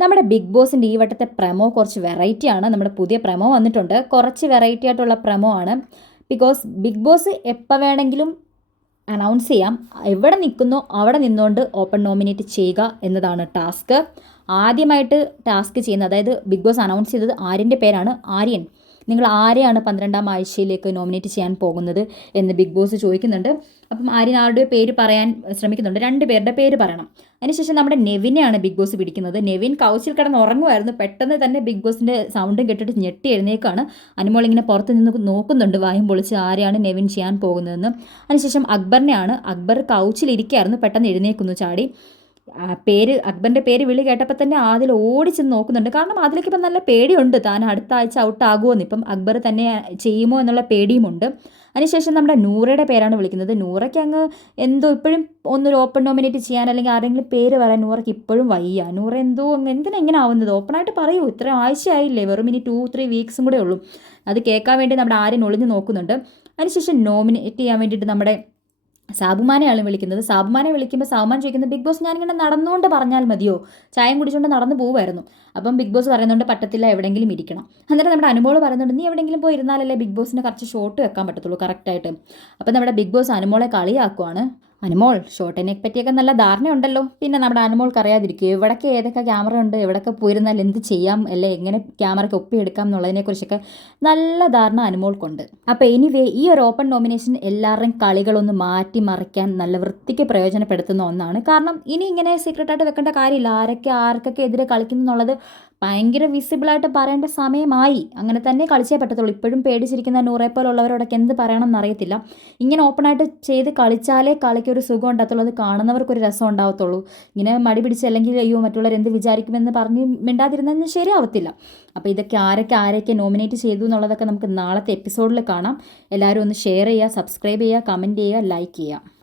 നമ്മുടെ ബിഗ് ബോസിൻ്റെ ഈ വട്ടത്തെ പ്രമോ കുറച്ച് വെറൈറ്റിയാണ്. നമ്മുടെ പുതിയ പ്രമോ വന്നിട്ടുണ്ട്. കുറച്ച് വെറൈറ്റി ആയിട്ടുള്ള പ്രമോ ആണ്. ബിക്കോസ് ബിഗ് ബോസ് എപ്പോൾ വേണമെങ്കിലും അനൗൺസ് ചെയ്യാം. എവിടെ നിൽക്കുന്നോ അവിടെ നിന്നുകൊണ്ട് ഓപ്പൺ നോമിനേറ്റ് ചെയ്യുക എന്നതാണ് ടാസ്ക്. ആദ്യമായിട്ട് ടാസ്ക് ചെയ്യുന്നത്, അതായത് ബിഗ് ബോസ് അനൗൺസ് ചെയ്തത് ആര്യൻ്റെ പേരാണ്. ആര്യൻ, നിങ്ങൾ ആരെയാണ് 12ാം ആഴ്ചയിലേക്ക് നോമിനേറ്റ് ചെയ്യാൻ പോകുന്നത് എന്ന് ബിഗ് ബോസ് ചോദിക്കുന്നുണ്ട്. അപ്പം ആര്യൻ ആരുടെ പേര് പറയാൻ ശ്രമിക്കുന്നുണ്ട്. 2 പേരുടെ പേര് പറയണം. അതിനുശേഷം നമ്മുടെ നെവിനെയാണ് ബിഗ് ബോസ് പിടിക്കുന്നത്. നെവിൻ കൗച്ചിൽ കിടന്ന് ഉറങ്ങുമായിരുന്നു. പെട്ടെന്ന് തന്നെ ബിഗ് ബോസിൻ്റെ സൗണ്ടും കേട്ടിട്ട് ഞെട്ടി എഴുന്നേക്കാണ്. അനുമോൾ ഇങ്ങനെ പുറത്ത് നിന്ന് നോക്കുന്നുണ്ട്, വായും പൊളിച്ച് ആരെയാണ് നെവിൻ ചെയ്യാൻ പോകുന്നതെന്ന്. അതിനുശേഷം അക്ബറിനെയാണ്. അക്ബർ കൗച്ചിലിരിക്കുകയായിരുന്നു, പെട്ടെന്ന് എഴുന്നേക്കുന്നു ചാടി. അക്ബറിൻ്റെ പേര് വിളി കേട്ടപ്പോൾ തന്നെ ആദിൽ ഓടിച്ചെന്ന് നോക്കുന്നുണ്ട്. കാരണം അതിലേക്ക് ഇപ്പം നല്ല പേടിയുണ്ട്, താൻ അടുത്ത ആഴ്ച ഔട്ട് ആകുമോയെന്ന്. ഇപ്പം അക്ബർ തന്നെ ചെയ്യുമോ എന്നുള്ള പേടിയുമുണ്ട്. അതിനുശേഷം നമ്മുടെ നൂറയുടെ പേരാണ് വിളിക്കുന്നത്. നൂറയ്ക്ക് അങ്ങ് എന്തോ ഇപ്പോഴും ഒന്നൊരു ഓപ്പൺ നോമിനേറ്റ് ചെയ്യാൻ അല്ലെങ്കിൽ ആരെങ്കിലും പേര് പറയാൻ നൂറയ്ക്ക് ഇപ്പോഴും വയ്യ. നൂറ എന്തോ എന്തിനാ ഇങ്ങനെ ആവുന്നത്? ഓപ്പണായിട്ട് പറയൂ, ഇത്ര ആഴ്ചയായില്ലേ, വെറും ഇനി 2-3 വീക്സും കൂടെ ഉള്ളൂ. അത് കേൾക്കാൻ വേണ്ടി നമ്മുടെ ആര്യൻ ഒളിഞ്ഞ് നോക്കുന്നുണ്ട്. അതിനുശേഷം നോമിനേറ്റ് ചെയ്യാൻ വേണ്ടിയിട്ട് നമ്മുടെ സാബുമാനെയാണ് വിളിക്കുന്നത്. സാബുമാനെ വിളിക്കുമ്പോൾ സാബുമാൻ ചോദിക്കുന്നത്, ബിഗ് ബോസ് ഞാനിങ്ങനെ നടന്നുകൊണ്ട് പറഞ്ഞാൽ മതിയോ? ചായം കുടിച്ചുകൊണ്ട് നടന്നു പോകുമായിരുന്നു. അപ്പം ബിഗ് ബോസ് പറയുന്നുണ്ട് പറ്റത്തില്ല, എവിടെയെങ്കിലും ഇരിക്കണം. അന്നേരം നമ്മുടെ അനുമോൾ പറയുന്നുണ്ട്, നീ എവിടെയെങ്കിലും പോയി ഇരുന്നാലല്ലേ ബിഗ് ബോസിന് കുറച്ച് ഷോട്ട് വെക്കാൻ പറ്റത്തുള്ളൂ കറക്റ്റായിട്ട്. അപ്പം നമ്മുടെ ബിഗ് ബോസ് അനുമോളെ കളിയാക്കുവാണ്. അനുമോൾ, ഷോട്ടിനെ പറ്റിയൊക്കെ നല്ല ധാരണയുണ്ടല്ലോ, പിന്നെ നമ്മുടെ അനുമോൾക്ക് അറിയാതിരിക്കും എവിടൊക്കെ ഏതൊക്കെ ക്യാമറ ഉണ്ട്, എവിടെയൊക്കെ പോയിരുന്നാൽ എന്ത് ചെയ്യാം, അല്ലെ എങ്ങനെ ക്യാമറയ്ക്ക് ഒപ്പിയെടുക്കാം എന്നുള്ളതിനെക്കുറിച്ചൊക്കെ നല്ല ധാരണ അനുമോൾക്കുണ്ട്. അപ്പോൾ എനിവേ, ഈ ഒരു ഓപ്പൺ നോമിനേഷൻ എല്ലാവരുടെയും കളികളൊന്ന് മാറ്റി മറിക്കാൻ നല്ല വൃത്തിക്ക് പ്രയോജനപ്പെടുത്തുന്ന ഒന്നാണ്. കാരണം ഇനി ഇങ്ങനെ സീക്രട്ടായിട്ട് വെക്കേണ്ട കാര്യമില്ല. ആർക്കൊക്കെ എതിരെ കളിക്കുന്നു എന്നുള്ളത് ഭയങ്കര വിസിബിളായിട്ട് പറയേണ്ട സമയമായി. അങ്ങനെ തന്നെ കളിച്ചേ പറ്റത്തുള്ളൂ. ഇപ്പോഴും പേടിച്ചിരിക്കുന്ന നൂറെ പോലുള്ളവരോടൊക്കെ എന്ത് പറയണം എന്നറിയത്തില്ല. ഇങ്ങനെ ഓപ്പണായിട്ട് ചെയ്ത് കളിച്ചാലേ കളിക്കൊരു സുഖം ഉണ്ടാകത്തുള്ളൂ, അത് കാണുന്നവർക്കൊരു രസം ഉണ്ടാകത്തുള്ളൂ. ഇങ്ങനെ മടി പിടിച്ച് അല്ലെങ്കിൽ അയ്യോ മറ്റുള്ളവർ എന്ത് വിചാരിക്കുമെന്ന് പറഞ്ഞ് മിണ്ടാതിരുന്നതെന്ന് ശരിയാവത്തില്ല. അപ്പോൾ ഇതൊക്കെ ആരൊക്കെ നോമിനേറ്റ് ചെയ്തു എന്നുള്ളതൊക്കെ നമുക്ക് നാളത്തെ എപ്പിസോഡിൽ കാണാം. എല്ലാവരും ഒന്ന് ഷെയർ ചെയ്യുക, സബ്സ്ക്രൈബ് ചെയ്യുക, കമൻറ്റ് ചെയ്യുക, ലൈക്ക് ചെയ്യുക.